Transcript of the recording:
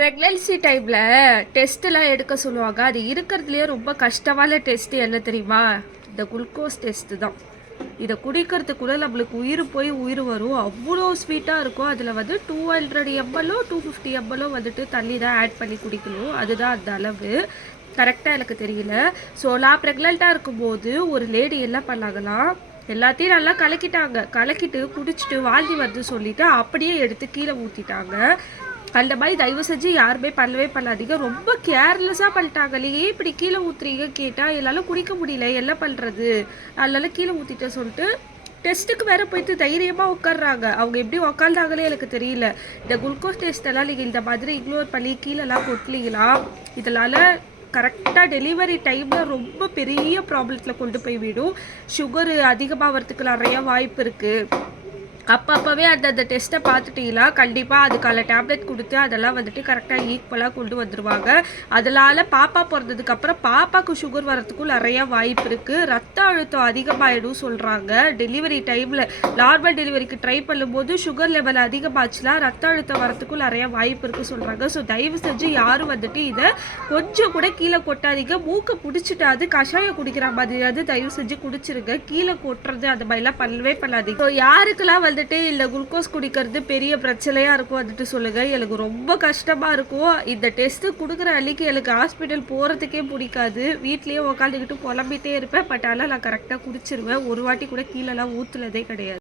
Pregnancy டைமில் டெஸ்ட்டெல்லாம் எடுக்க சொல்லுவாங்க. அது இருக்கிறதுலையே ரொம்ப கஷ்டமான டெஸ்ட்டு என்ன தெரியுமா? இந்த குளுக்கோஸ் டெஸ்ட்டு தான். இதை குடிக்கிறதுக்குள்ளே நம்மளுக்கு உயிர் போய் உயிர் வரும். அவ்வளோ ஸ்வீட்டாக இருக்கும். அதில் வந்து 200 ml 250 ml வந்துட்டு தண்ணி தான் ஆட் பண்ணி குடிக்கணும். அதுதான் அந்த அளவு. கரெக்டாக எனக்கு தெரியல. ஸோ நான் ப்ரெக்னெண்ட்டாக இருக்கும்போது ஒரு லேடி என்ன பண்ணாங்கன்னா, எல்லாத்தையும் நல்லா கலக்கிட்டு குடிச்சிட்டு வாந்தி வந்து சொல்லிட்டு அப்படியே எடுத்து கீழே ஊற்றிட்டாங்க. அந்த மாதிரி தயவு செஞ்சு யாருமே பண்ணவே பண்ணாதீங்க. ரொம்ப கேர்லெஸ்ஸாக பண்ணிட்டாங்க. ஏன் இப்படி கீழே ஊற்றுறீங்க கேட்டால் என்னால் குடிக்க முடியல, என்ன பண்ணுறது, அதனால கீழே ஊற்றிட்டேன் சொல்லிட்டு டெஸ்ட்டுக்கு வேறு போயிட்டு தைரியமாக உட்காடுறாங்க. அவங்க எப்படி உக்காந்தாங்களே எனக்கு தெரியல. இந்த குளுக்கோஸ் டெஸ்ட்டெல்லாம் நீங்கள் இந்த மாதிரி இக்னோர் பண்ணி கீழெல்லாம் கொட்டலீங்களா, இதனால் கரெக்டாக டெலிவரி டைமில் ரொம்ப பெரிய ப்ராப்ளத்தில் கொண்டு போய் விடும். சுகரு அதிகமாகிறதுக்கு நிறையா வாய்ப்பு இருக்குது. அப்போவே அந்த டெஸ்ட்டை பார்த்துட்டீங்களா, கண்டிப்பாக அதுக்கான டேப்லெட் கொடுத்து அதெல்லாம் வந்துட்டு கரெக்டாக ஈக்குவலாக கொண்டு வந்துடுவாங்க. அதனால் பாப்பா பிறந்ததுக்கப்புறம் பாப்பாவுக்கு சுகர் வரத்துக்கும் நிறையா வாய்ப்பு இருக்குது. ரத்த அழுத்தம் அதிகமாகிடும் சொல்கிறாங்க. டெலிவரி டைமில் நார்மல் டெலிவரிக்கு ட்ரை பண்ணும்போது சுகர் லெவல் அதிகமாச்சுன்னா ரத்த அழுத்தம் வரத்துக்கும் நிறையா வாய்ப்பு இருக்குது சொல்கிறாங்க. ஸோ தயவு செஞ்சு யாரும் வந்துட்டு இதை கொஞ்சம் கூட கீழே கொட்டாதீங்க. மூக்கை பிடிச்சிட்டு அது கஷாயம் குடிக்கிற மாதிரியாவது தயவு செஞ்சு குடிச்சிருங்க. கீழே கொட்டுறது அந்த மாதிரிலாம் பண்ணவே பண்ணாதீங்க. ஸோ யாருக்கெல்லாம் வந்துட்டு இல்லை குளுக்கோஸ் குடிக்கிறது பெரிய பிரச்சனையாக இருக்கும் வந்துட்டு சொல்லுங்கள். எனக்கு ரொம்ப கஷ்டமாக இருக்கும். இந்த டெஸ்ட்டு கொடுக்குற அன்றைக்கி எனக்கு ஹாஸ்பிட்டல் போகிறதுக்கே பிடிக்காது. வீட்லேயே உக்காந்துக்கிட்டு புலம்பிகிட்டே இருப்பேன். பட் ஆனால் நான் கரெக்டாக குடிச்சிருவேன். ஒரு வாட்டி கூட கீழெல்லாம் ஊற்றுனதே கிடையாது.